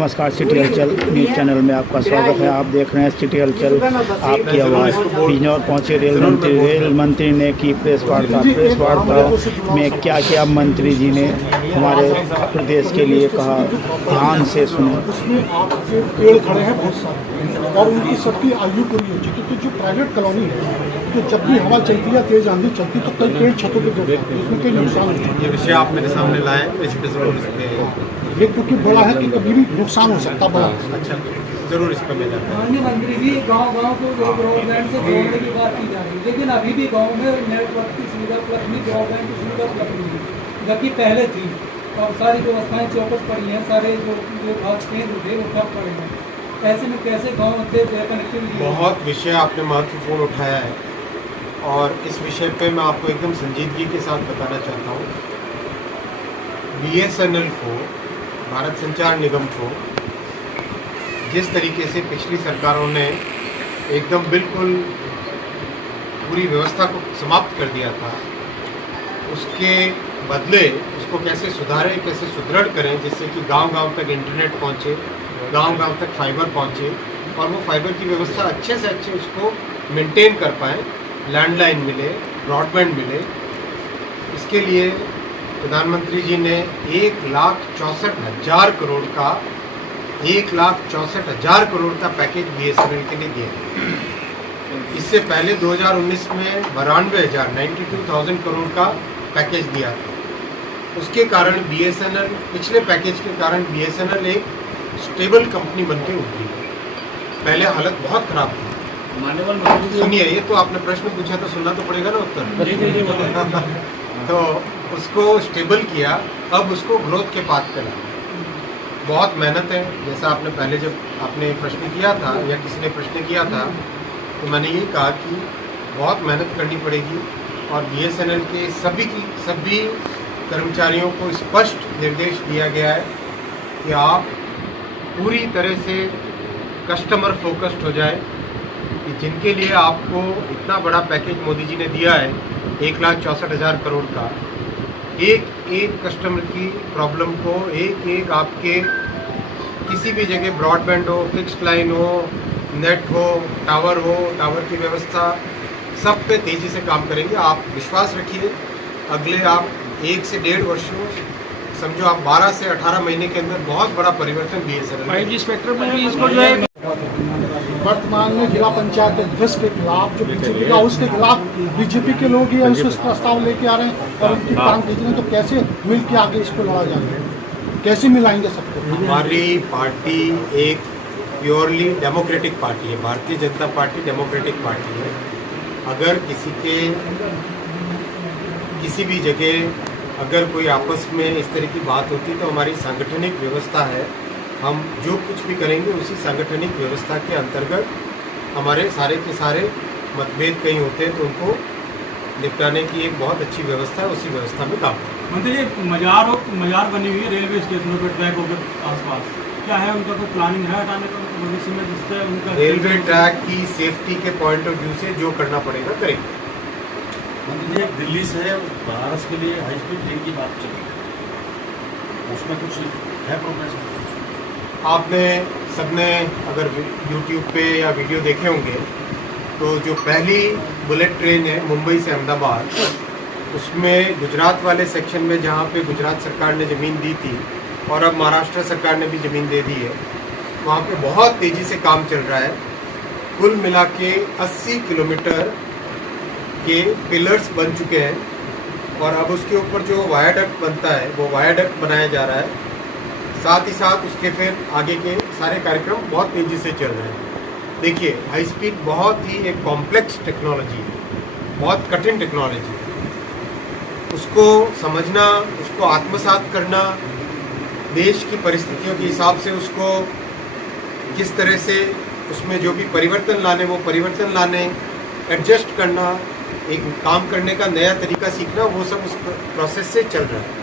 नमस्कार, सिटी हलचल news channel में आपका स्वागत है। आप देख रहे हैं सिटी हलचल, आपकी आवाज़। बिजनौर पहुंचे रेल मंत्री ने की प्रेस वार्ता में क्या क्या मंत्री जी ने हमारे प्रदेश के लिए कहा, ध्यान से सुने। उसमें आपके पेड़ खड़े हैं बहुत सारे और उनकी सबकी आयु पूरी हो चुकी, तो जो प्राइवेट कॉलोनी है तो जब भी हवा चलती है, तेज आंधी चलती तो कई पेड़ छतों पर गिरते हैं, इसमें कई नुकसान होता है। ये विषय आप मेरे सामने लाए, इस पे जरूर इस पे ये क्योंकि बड़ा है कि कभी भी नुकसान हो सकता है बड़ा। अच्छा, जरूर इस पर मैं जाता हूँ। माननीय मंत्री जी, गांव-गांव को ब्रॉडबैंड से जोड़ने की बात की जा रही है, लेकिन अभी भी गांव में नेटवर्क की सुविधा उपलब्ध नहीं, ब्रॉडबैंड की सुविधा उपलब्ध नहीं, जबकि पहले थी और सारी व्यवस्थाएं चौकस पड़ी हैं, सारे जो खास केंद्र थे वो ठप पड़े हैं। ऐसे में कैसे गाँव से कनेक्टिविटी? बहुत विषय आपने महत्वपूर्ण उठाया है और इस विषय पे मैं आपको एकदम संजीदगी के साथ बताना चाहता हूँ। BSNL को, भारत संचार निगम को, जिस तरीके से पिछली सरकारों ने एकदम बिल्कुल पूरी व्यवस्था को समाप्त कर दिया था, उसके बदले उसको कैसे सुधारें, कैसे सुदृढ़ करें, जिससे कि गांव-गांव तक इंटरनेट पहुंचे, गांव-गांव तक फाइबर पहुंचे और वो फाइबर की व्यवस्था अच्छे से अच्छे उसको मेंटेन कर पाएँ, लैंडलाइन मिले, ब्रॉडबैंड मिले। इसके लिए प्रधानमंत्री जी ने 1,64,000 करोड़ का 1,64,000 करोड़ का पैकेज BSNL के लिए दिया। इससे पहले 2019 में 92,000 करोड़ का पैकेज दिया था। उसके कारण BSNL, पिछले पैकेज के कारण BSNL एक स्टेबल कंपनी बन के उभरी। पहले हालत बहुत खराब थी। सुनिए, ये तो आपने प्रश्न पूछा तो सुनना तो पड़ेगा ना उत्तर। तो उसको स्टेबल किया, अब उसको ग्रोथ के पाथ पे लाया। बहुत मेहनत है, जैसा आपने पहले जब आपने प्रश्न किया था या किसी ने प्रश्न किया था तो मैंने ये कहा कि बहुत मेहनत करनी पड़ेगी और BSNL के सभी कर्मचारियों को स्पष्ट निर्देश दिया गया है कि आप पूरी तरह से कस्टमर फोकस्ड हो जाए, कि जिनके लिए आपको इतना बड़ा पैकेज मोदी जी ने दिया है 1,64,000 करोड़ का, एक एक कस्टमर की प्रॉब्लम को एक एक आपके किसी भी जगह ब्रॉडबैंड हो, फिक्स्ड लाइन हो, नेट हो, टावर की व्यवस्था, सब पे तेज़ी से काम करेंगे। आप विश्वास रखिए, अगले आप 1 से 1.5 वर्षों, समझो आप 12 से 18 महीने के अंदर बहुत बड़ा परिवर्तन BSNL 5G स्पेक्ट्रम में भी इसको जो है वर्तमान में जिला पंचायत अध्यक्ष के खिलाफ जो बीजेपी का, उसके खिलाफ बीजेपी के लोग ही उस प्रस्ताव लेके आ रहे हैं और उनकी मांग भेज रहे हैं, तो कैसे मिल के आगे इसको लड़ा जाएगा, कैसे मिलाएंगे सबको? हमारी पार्टी एक प्योरली डेमोक्रेटिक पार्टी है, Bharatiya Janata party democratic party है। अगर किसी भी जगह अगर कोई आपस में इस तरह की बात होती तो हमारी सांगठनिक व्यवस्था है, हम जो कुछ भी करेंगे उसी सांगठनिक व्यवस्था के अंतर्गत हमारे सारे के सारे मतभेद कहीं होते हैं तो उनको निपटाने की एक बहुत अच्छी व्यवस्था है, उसी व्यवस्था में काम करें। मंत्री जी, मजार बनी हुई है रेलवे स्टेशनों पर, ट्रैकों के आसपास, क्या है उनका कोई प्लानिंग है हटाने का भविष्य में, जिससे उनका रेलवे ट्रैक की सेफ्टी के पॉइंट ऑफ व्यू से जो करना पड़ेगा करेंगे। मंत्री जी, दिल्ली से बनारस के लिए हाई स्पीड ट्रेन की बात चल रही है, उसमें कुछ है प्रोग्रेस? आपने सबने अगर YouTube पे या वीडियो देखे होंगे तो जो पहली बुलेट ट्रेन है मुंबई से अहमदाबाद, उसमें गुजरात वाले सेक्शन में जहाँ पे गुजरात सरकार ने ज़मीन दी थी और अब महाराष्ट्र सरकार ने भी ज़मीन दे दी है, वहाँ पे बहुत तेज़ी से काम चल रहा है। कुल मिला के 80 किलोमीटर के पिलर्स बन चुके हैं और अब उसके ऊपर जो वायाडक्ट बनता है वो वायाडक्ट बनाया जा रहा है। साथ ही साथ उसके फिर आगे के सारे कार्यक्रम बहुत तेज़ी से चल रहे हैं। देखिए, हाई स्पीड बहुत ही एक कॉम्प्लेक्स टेक्नोलॉजी है, बहुत कठिन टेक्नोलॉजी है। उसको समझना, उसको आत्मसात करना, देश की परिस्थितियों के हिसाब से उसको किस तरह से उसमें जो भी परिवर्तन लाने वो परिवर्तन लाने, एडजस्ट करना, एक काम करने का नया तरीका सीखना, वो सब उस प्रोसेस से चल रहा है।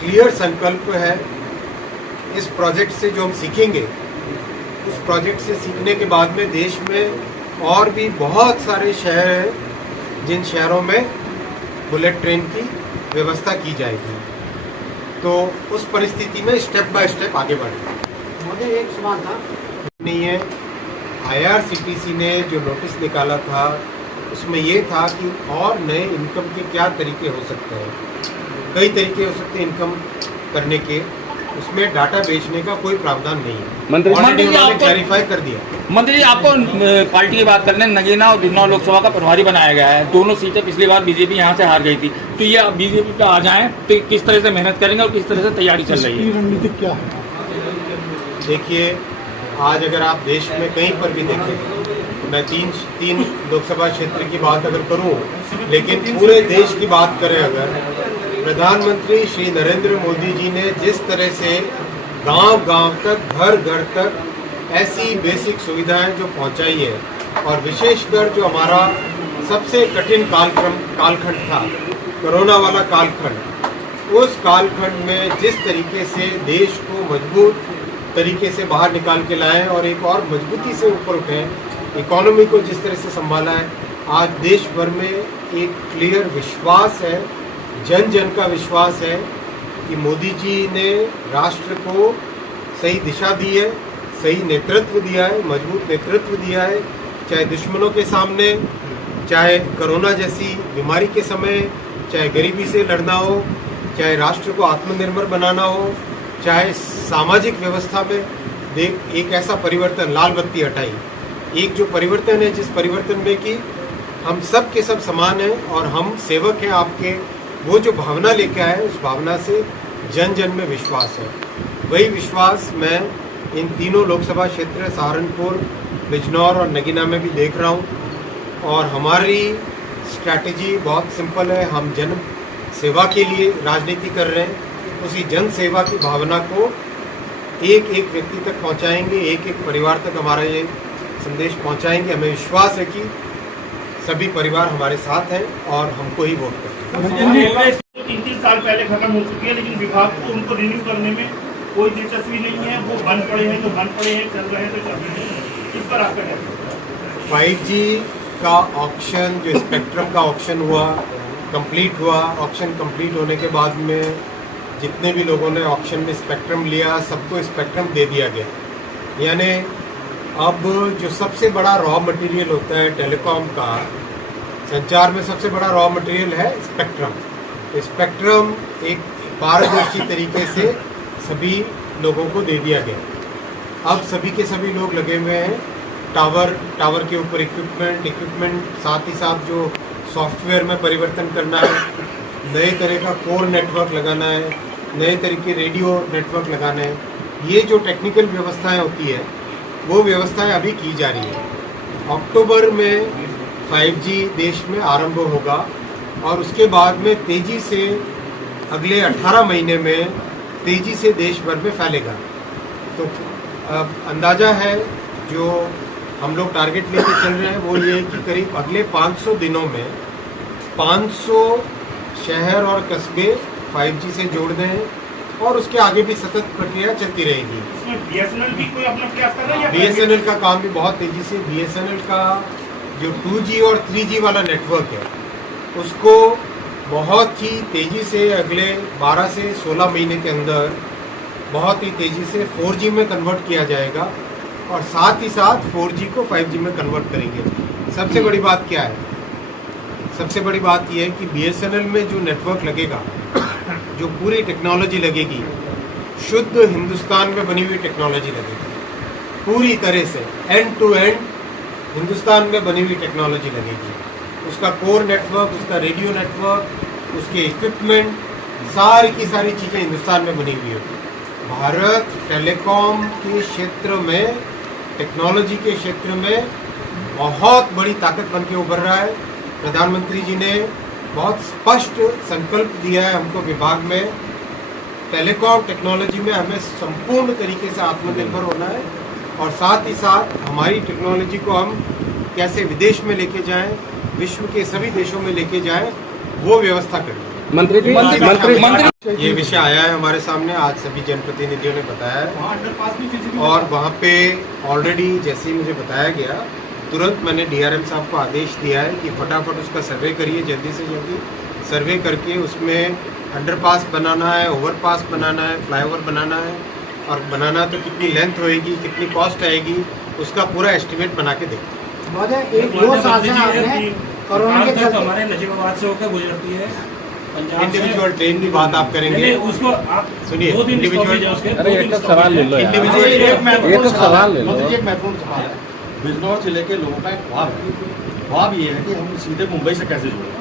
क्लियर संकल्प है इस प्रोजेक्ट से जो हम सीखेंगे, उस प्रोजेक्ट से सीखने के बाद में देश में और भी बहुत सारे शहर हैं जिन शहरों में बुलेट ट्रेन की व्यवस्था की जाएगी। तो उस परिस्थिति में स्टेप बाय स्टेप आगे बढ़े। मुझे एक सवाल था, नहीं है, IRCTC ने जो नोटिस निकाला था उसमें ये था कि और नए इनकम के क्या तरीके हो सकते हैं। कई तरीके हो सकते हैं इनकम करने के, उसमें डाटा बेचने का कोई प्रावधान नहीं है। मंत्री ऑलरेडी जी, उन्होंने आपको क्लैरिफाई कर दिया। मंत्री जी, आपको पार्टी की बात करने नगीना और बिजनौर लोकसभा का प्रभारी बनाया गया है। दोनों सीटें पिछली बार बीजेपी यहाँ से हार गई थी, तो ये अब बीजेपी पे आ जाएं तो किस तरह से मेहनत करेंगे और किस तरह से तैयारी चल रही इसकी है? रणनीति क्या है? देखिए, आज अगर आप देश में कहीं पर भी देखें, मैं तीन लोकसभा क्षेत्र की बात अगर करूं, लेकिन पूरे देश की बात करें अगर, प्रधानमंत्री श्री नरेंद्र मोदी जी ने जिस तरह से गांव-गांव तक, घर-घर तक ऐसी बेसिक सुविधाएं जो पहुंचाई है, और विशेषकर जो हमारा सबसे कठिन कालखंड था, कोरोना वाला कालखंड, उस कालखंड में जिस तरीके से देश को मजबूत तरीके से बाहर निकाल के लाए और एक और मजबूती से ऊपर उठे, इकोनॉमी को जिस तरह से संभाला है, आज देश भर में एक क्लियर विश्वास है, जन जन का विश्वास है कि मोदी जी ने राष्ट्र को सही दिशा दी है, सही नेतृत्व दिया है, मजबूत नेतृत्व दिया है, चाहे दुश्मनों के सामने, चाहे कोरोना जैसी बीमारी के समय, चाहे गरीबी से लड़ना हो, चाहे राष्ट्र को आत्मनिर्भर बनाना हो, चाहे सामाजिक व्यवस्था में एक ऐसा परिवर्तन, लाल बत्ती हटाई, एक जो परिवर्तन है, जिस परिवर्तन में कि हम सब के सब समान हैं और हम सेवक हैं आपके, वो जो भावना लेके आए, उस भावना से जन जन में विश्वास है। वही विश्वास मैं इन तीनों लोकसभा क्षेत्र सहारनपुर, बिजनौर और नगीना में भी देख रहा हूँ। और हमारी स्ट्रैटेजी बहुत सिंपल है, हम जन सेवा के लिए राजनीति कर रहे हैं, उसी जन सेवा की भावना को एक एक व्यक्ति तक पहुंचाएंगे, एक एक परिवार तक हमारा ये संदेश पहुंचाएंगे। हमें विश्वास है कि सभी परिवार हमारे साथ हैं और हमको ही वोट करेंगे। 3 साल पहले खत्म हो चुकी है, लेकिन विभाग को उनको रिन्यू करने में कोई दिलचस्पी नहीं है। वो बंद पड़े हैं तो बंद पड़े हैं, चल रहे हैं तो चल रहे हैं। इस पर आपका क्या? 5G का ऑक्शन, जो स्पेक्ट्रम का ऑक्शन हुआ, कंप्लीट हुआ। ऑक्शन कंप्लीट होने के बाद में जितने भी लोगों ने ऑक्शन में स्पेक्ट्रम लिया, सबको स्पेक्ट्रम दे दिया गया। यानी अब जो सबसे बड़ा रॉ मटेरियल होता है टेलीकॉम का, संचार में सबसे बड़ा रॉ मटेरियल है स्पेक्ट्रम। स्पेक्ट्रम एक पारदर्शी तरीके से सभी लोगों को दे दिया गया। अब सभी के सभी लोग लगे हुए हैं टावर के ऊपर इक्विपमेंट, साथ ही साथ जो सॉफ्टवेयर में परिवर्तन करना है, नए तरह का कोर नेटवर्क लगाना है, नए तरह के रेडियो नेटवर्क लगाने हैं। ये जो टेक्निकल व्यवस्थाएं होती है, वो व्यवस्थाएं अभी की जा रही है। अक्टूबर में 5G देश में आरंभ होगा और उसके बाद में तेज़ी से अगले 18 महीने में तेज़ी से देश भर में फैलेगा। तो अंदाज़ा है जो हम लोग टारगेट लेके चल रहे हैं वो ये है कि करीब अगले 500 दिनों में 500 शहर और कस्बे 5G से जोड़ दें और उसके आगे भी सतत प्रक्रिया चलती रहेगी। इसमें BSNL भी कोई अपना प्रयास कर रहा है? BSNL का काम भी बहुत तेज़ी से, BSNL का जो 2G और 3G वाला नेटवर्क है उसको बहुत ही तेज़ी से अगले 12 से 16 महीने के अंदर बहुत ही तेज़ी से 4G में कन्वर्ट किया जाएगा और साथ ही साथ 4G को 5G में कन्वर्ट करेंगे। सबसे बड़ी बात क्या है? सबसे बड़ी बात यह है कि BSNL में जो नेटवर्क लगेगा, जो पूरी टेक्नोलॉजी लगेगी, शुद्ध हिंदुस्तान में बनी हुई टेक्नोलॉजी लगेगी, पूरी तरह से एंड टू एंड हिंदुस्तान में बनी हुई टेक्नोलॉजी लगेगी। उसका कोर नेटवर्क, उसका रेडियो नेटवर्क, उसके इक्विपमेंट, सारी की सारी चीज़ें हिंदुस्तान में बनी हुई होगी। भारत टेलीकॉम के क्षेत्र में, टेक्नोलॉजी के क्षेत्र में बहुत बड़ी ताकत बन के उभर रहा है। प्रधानमंत्री जी ने बहुत स्पष्ट संकल्प दिया है हमको विभाग में, टेलीकॉम टेक्नोलॉजी में हमें संपूर्ण तरीके से आत्मनिर्भर होना है और साथ ही साथ हमारी टेक्नोलॉजी को हम कैसे विदेश में लेके जाएं, विश्व के सभी देशों में लेके जाएं, वो व्यवस्था करें। मंत्री जी, ये विषय आया है हमारे सामने, आज सभी जनप्रतिनिधियों ने बताया है और वहाँ पे ऑलरेडी जैसे ही मुझे बताया गया, तुरंत मैंने DRM साहब को आदेश दिया है कि फटाफट उसका सर्वे करिए, जल्दी से जल्दी सर्वे करके उसमें अंडरपास बनाना है, ओवरपास बनाना है, फ्लाईओवर बनाना है, और बनाना तो कितनी लेंथ होएगी, कितनी कॉस्ट आएगी, उसका पूरा एस्टिमेट बना के दें। महोदय 1-2 साल से आपने कोरोना के चलते हमारे नजीबाबाद से होकर गुजरती है, पंजाब से इंडिविजुअल ट्रेन की बात आप करेंगे, उसको आप सुनिए, 2 दिन इंडिविजुअल सवाल ले लो इंडिविजुअल एक महत्वपूर्ण सवाल ले लो। मंत्री जी, एक महत्वपूर्ण सवाल है। बिजनौर जिले के लोगों का एक ख्वाब है, ख्वाब ये है कि हम सीधे मुंबई से कैसे जुड़े।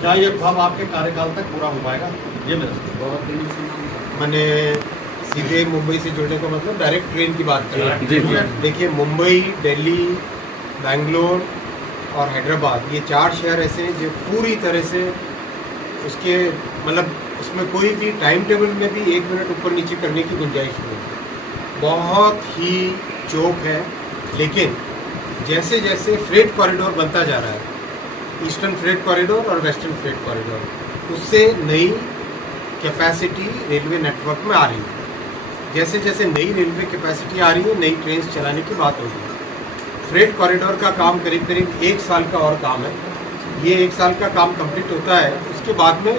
क्या ये ख्वाब आपके कार्यकाल तक पूरा हो पाएगा? ये मेरा मैंने सीधे मुंबई से जुड़ने का मतलब डायरेक्ट ट्रेन की बात कर रहे जी, जी। हैं। देखिए, मुंबई, दिल्ली, बेंगलोर और हैदराबाद, ये 4 शहर ऐसे हैं जो पूरी तरह से उसके मतलब उसमें कोई भी टाइम टेबल में भी 1 मिनट ऊपर नीचे करने की गुंजाइश नहीं है, बहुत ही चौक है। लेकिन जैसे जैसे फ्रेट कॉरिडोर बनता जा रहा है, ईस्टर्न फ्रेट कॉरिडोर और वेस्टर्न फ्रेट कॉरिडोर, उससे नई कैपेसिटी रेलवे नेटवर्क में आ रही है। जैसे जैसे नई रेलवे कैपेसिटी आ रही है, नई ट्रेन चलाने की बात होगी। फ्रेट कॉरिडोर का काम करीब करीब 1 साल का और काम है। ये 1 साल का काम कंप्लीट होता है, उसके बाद में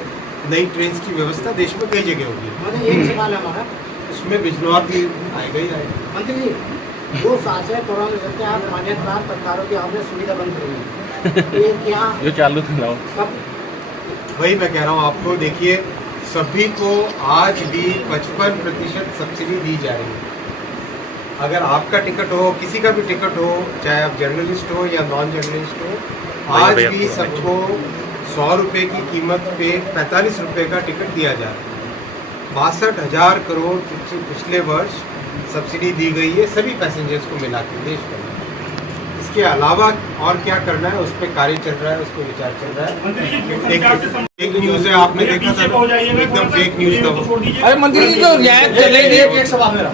नई ट्रेन की व्यवस्था देश में कई जगह होगी। महोदय एक सवाल है हमारा, उसमें बिजनौर भी आएगा ही आएगा। मंत्री जी 2 साल से कोरोना के चलते आप मान्यता पत्रकारों की आपने सुविधा बंद करी है, ये क्या जो चालू था कब वही मैं कह रहा हूँ आपको। देखिए, सभी को आज भी 55% सब्सिडी दी जा रही है। अगर आपका टिकट हो, किसी का भी टिकट हो, चाहे आप जर्नलिस्ट हो या नॉन जर्नलिस्ट हो, आज भी सबको 100 रुपये की कीमत पे 45 रुपये का टिकट दिया जा रहा है। 62,000 करोड़ पिछले वर्ष सब्सिडी दी गई है सभी पैसेंजर्स को मिला के देश भर में। इसके अलावा और क्या करना है, उस पर कार्य चल रहा है, उस पर विचार चल रहा है। फेक न्यूज़ है, आपने देखा था, एकदम फेक न्यूज़ था वो। अरे मंत्री जी, जो रियायत चल रही थी, एक सवाल मेरा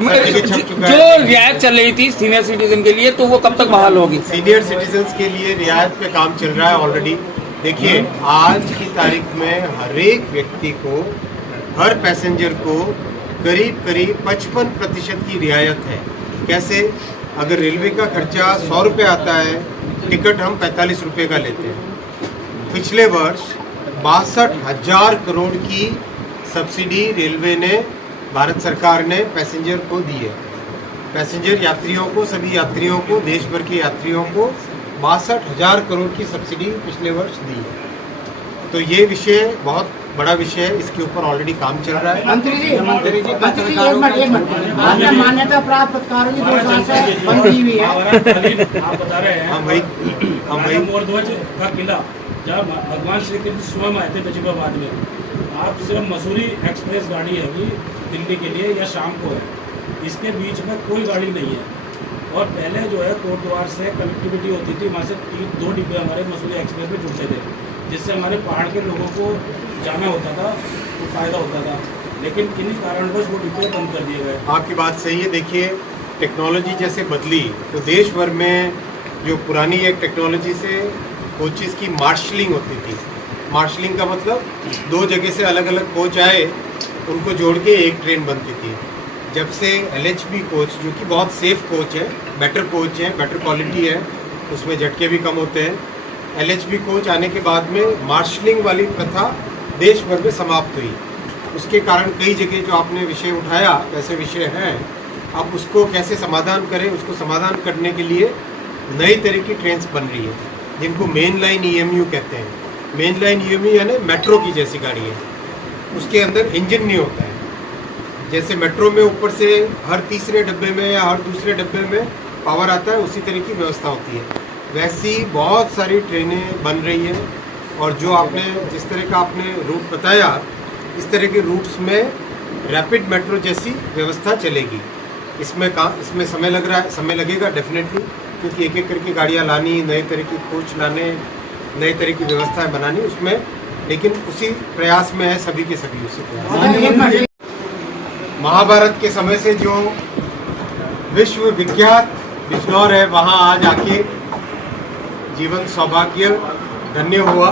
जो रियायत चल रही थी सीनियर सिटीजन के लिए, तो वो कब तक बहाल होगी? सीनियर सिटीजन्स के लिए रियायत पे काम चल रहा है ऑलरेडी। देखिए, आज की तारीख में हर एक व्यक्ति को, हर पैसेंजर को करीब करीब 55% की रियायत है। कैसे? अगर रेलवे का खर्चा 100 रुपये आता है, टिकट हम 45 रुपये का लेते हैं। पिछले वर्ष 62,000 करोड़ की सब्सिडी रेलवे ने, भारत सरकार ने पैसेंजर को दी है। पैसेंजर यात्रियों को, सभी यात्रियों को, देश भर के यात्रियों को 62,000 करोड़ की सब्सिडी पिछले वर्ष दी है। तो ये विषय बहुत बड़ा विषय है, इसके ऊपर ऑलरेडी काम चल रहा है। मंत्री जी एक मिनट, आपने मान्यता प्राप्त पत्रकारों की 2 साल से बंदी हुई है। आप बता रहे हैं हम वही मोरध्वज का किला, जहाँ भगवान श्री कृष्ण स्वयं आए थे नजीबाबाद में, आप सिर्फ मसूरी एक्सप्रेस गाड़ी है अभी दिल्ली के लिए या शाम को है, इसके बीच में कोई गाड़ी नहीं है। और पहले जो है कोटद्वार से कनेक्टिविटी होती थी, वहाँ से 2 डिब्बे हमारे मसूरी एक्सप्रेस में जुड़ते थे, जिससे हमारे पहाड़ के लोगों को जाना होता था तो फ़ायदा होता था। लेकिन किन्हीं कारणवश वो डिब्बे बंद कर दिए गए। आपकी बात सही है। देखिए, टेक्नोलॉजी जैसे बदली तो देश भर में जो पुरानी एक टेक्नोलॉजी से कोचेज़ की मार्शलिंग होती थी। मार्शलिंग का मतलब 2 जगह से अलग अलग कोच आए, उनको जोड़ के एक ट्रेन बनती थी। जब से LHB कोच, जो कि बहुत सेफ कोच है, बेटर कोच है, बेटर क्वालिटी है, उसमें झटके भी कम होते हैं, LHB कोच आने के बाद में मार्शलिंग वाली प्रथा देश भर में समाप्त हुई। उसके कारण कई जगह जो आपने विषय उठाया, ऐसे विषय हैं, अब उसको कैसे समाधान करें, उसको समाधान करने के लिए नई तरह की ट्रेन्स बन रही है, जिनको मेन लाइन EMU कहते हैं। मेन लाइन EMU यानी मेट्रो की जैसी गाड़ी है, उसके अंदर इंजन नहीं होता है। जैसे मेट्रो में ऊपर से हर तीसरे डब्बे में या हर दूसरे डब्बे में पावर आता है, उसी तरह की व्यवस्था होती है। वैसी बहुत सारी ट्रेनें बन रही हैं, और जो आपने जिस तरह का आपने रूट बताया, इस तरह के रूट्स में रैपिड मेट्रो जैसी व्यवस्था चलेगी। इसमें समय लग रहा है, समय लगेगा डेफिनेटली, क्योंकि एक एक करके गाड़ियाँ लानी, नए तरह की कोच लाने, नए तरह की व्यवस्थाएं बनानी उसमें, लेकिन उसी प्रयास में है सभी के सभी उसी प्रयास। महाभारत के समय से जो विश्व विख्यात बिजनौर है, वहाँ आज आके जीवन सौभाग्य धन्य हुआ।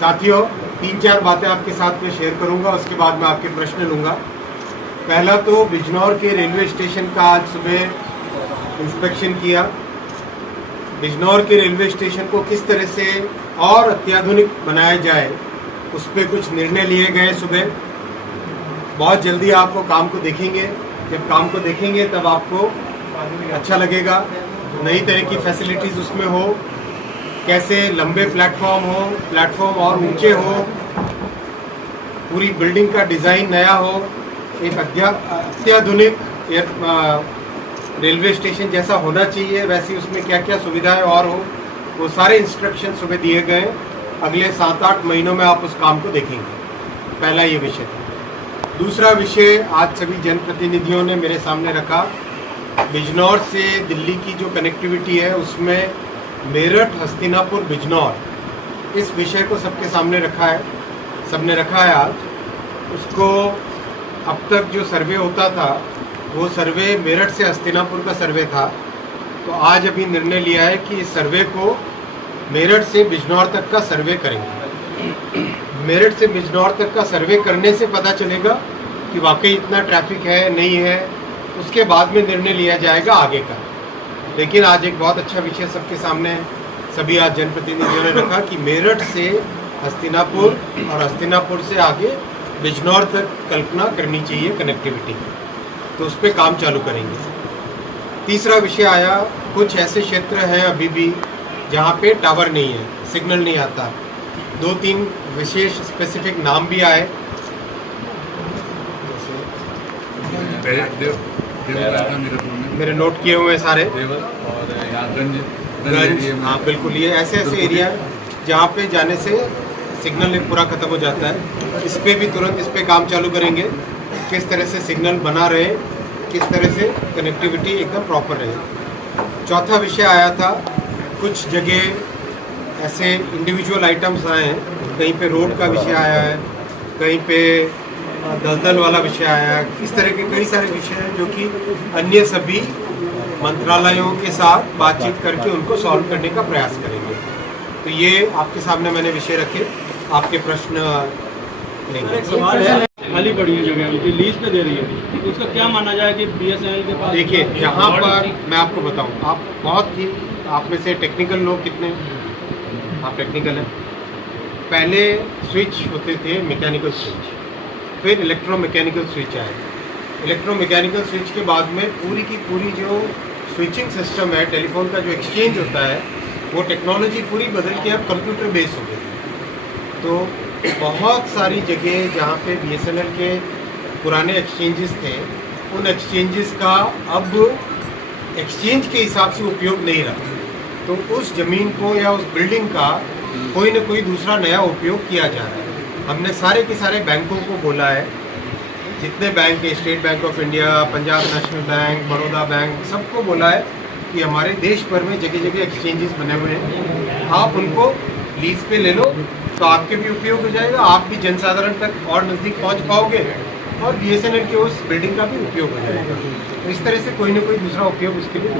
साथियों, 3-4 बातें आपके साथ में शेयर करूंगा, उसके बाद मैं आपके प्रश्न लूंगा। पहला तो बिजनौर के रेलवे स्टेशन का आज सुबह इंस्पेक्शन किया। बिजनौर के रेलवे स्टेशन को किस तरह से और अत्याधुनिक बनाया जाए, उस पर कुछ निर्णय लिए गए सुबह। बहुत जल्दी आप वो काम को देखेंगे। जब काम को देखेंगे तब आपको अच्छा लगेगा। नई तरह की फैसिलिटीज़ उसमें हो, कैसे लंबे प्लेटफॉर्म और ऊंचे हो, पूरी बिल्डिंग का डिज़ाइन नया हो, एक अत्याधुनिक रेलवे स्टेशन जैसा होना चाहिए वैसी उसमें क्या क्या सुविधाएं और हो, वो सारे इंस्ट्रक्शन सुबह दिए गए। अगले 7-8 महीनों में आप उस काम को देखेंगे। पहला ये विषय था। दूसरा विषय आज सभी जनप्रतिनिधियों ने मेरे सामने रखा, बिजनौर से दिल्ली की जो कनेक्टिविटी है उसमें मेरठ, हस्तिनापुर, बिजनौर, इस विषय को सबके सामने रखा है, सबने रखा है आज। उसको अब तक जो सर्वे होता था वो सर्वे मेरठ से हस्तिनापुर का सर्वे था, तो आज अभी निर्णय लिया है कि इस सर्वे को मेरठ से बिजनौर तक का सर्वे करेंगे। मेरठ से बिजनौर तक का सर्वे करने से पता चलेगा कि वाकई इतना ट्रैफिक है नहीं है, उसके बाद में निर्णय लिया जाएगा आगे का। लेकिन आज एक बहुत अच्छा विषय सबके सामने सभी आज जनप्रतिनिधियों ने रखा कि मेरठ से हस्तिनापुर और हस्तिनापुर से आगे बिजनौर तक कल्पना करनी चाहिए कनेक्टिविटी की, तो उस पर काम चालू करेंगे। तीसरा विषय आया, कुछ ऐसे क्षेत्र हैं अभी भी जहाँ पे टावर नहीं है, सिग्नल नहीं आता। 2-3 विशेष स्पेसिफिक नाम भी आए, मेरे नोट किए हुए सारे, गंज, हाँ बिल्कुल, ये ऐसे एरिया जहाँ पे जाने से सिग्नल पूरा ख़त्म हो जाता है। इस पे भी तुरंत इस पे काम चालू करेंगे, किस तरह से सिग्नल बना रहे, किस तरह से कनेक्टिविटी एकदम प्रॉपर रहे। चौथा विषय आया था, कुछ जगह ऐसे इंडिविजुअल आइटम्स आए हैं, कहीं पे रोड का विषय आया है, कहीं पे दलदल वाला विषय आया है। इस तरह के कई सारे विषय हैं जो कि अन्य सभी मंत्रालयों के साथ बातचीत करके उनको सॉल्व करने का प्रयास करेंगे। तो ये आपके सामने मैंने विषय रखे, आपके प्रश्न लेंगे। खाली पड़ी है जगह, उनकी लीज पे दे रही है, उसका क्या माना जाए कि BSNL के पास? देखिए, यहाँ पर मैं आपको बताऊँ, आप बहुत ही, आप में से टेक्निकल लोग कितने, आप टेक्निकल हैं। पहले स्विच होते थे मैकेनिकल स्विच, फिर इलेक्ट्रोमैकेनिकल स्विच आए। इलेक्ट्रोमैकेनिकल स्विच के बाद में पूरी की पूरी जो स्विचिंग सिस्टम है, टेलीफोन का जो एक्सचेंज होता है, वो टेक्नोलॉजी पूरी बदल के अब कंप्यूटर बेस्ड हो गई। तो बहुत सारी जगह जहाँ पे BSNL के पुराने एक्सचेंजेस थे, उन एक्सचेंजेस का अब एक्सचेंज के हिसाब से उपयोग नहीं रहा, तो उस ज़मीन को या उस बिल्डिंग का कोई ना कोई दूसरा नया उपयोग किया जा रहा है। हमने सारे के सारे बैंकों को बोला है, जितने बैंक हैं, state bank of India, Punjab national bank, Baroda bank, सबको बोला है कि हमारे देश भर में जगह जगह एक्सचेंजेस बने हुए हैं, आप उनको लीज पे ले लो, तो आपके भी उपयोग हो जाएगा, आप भी जनसाधारण तक और नज़दीक पहुंच पाओगे, और BSNL के उस बिल्डिंग का भी उपयोग हो जाएगा। तो इस तरह से कोई ना कोई दूसरा उपयोग उसके लिए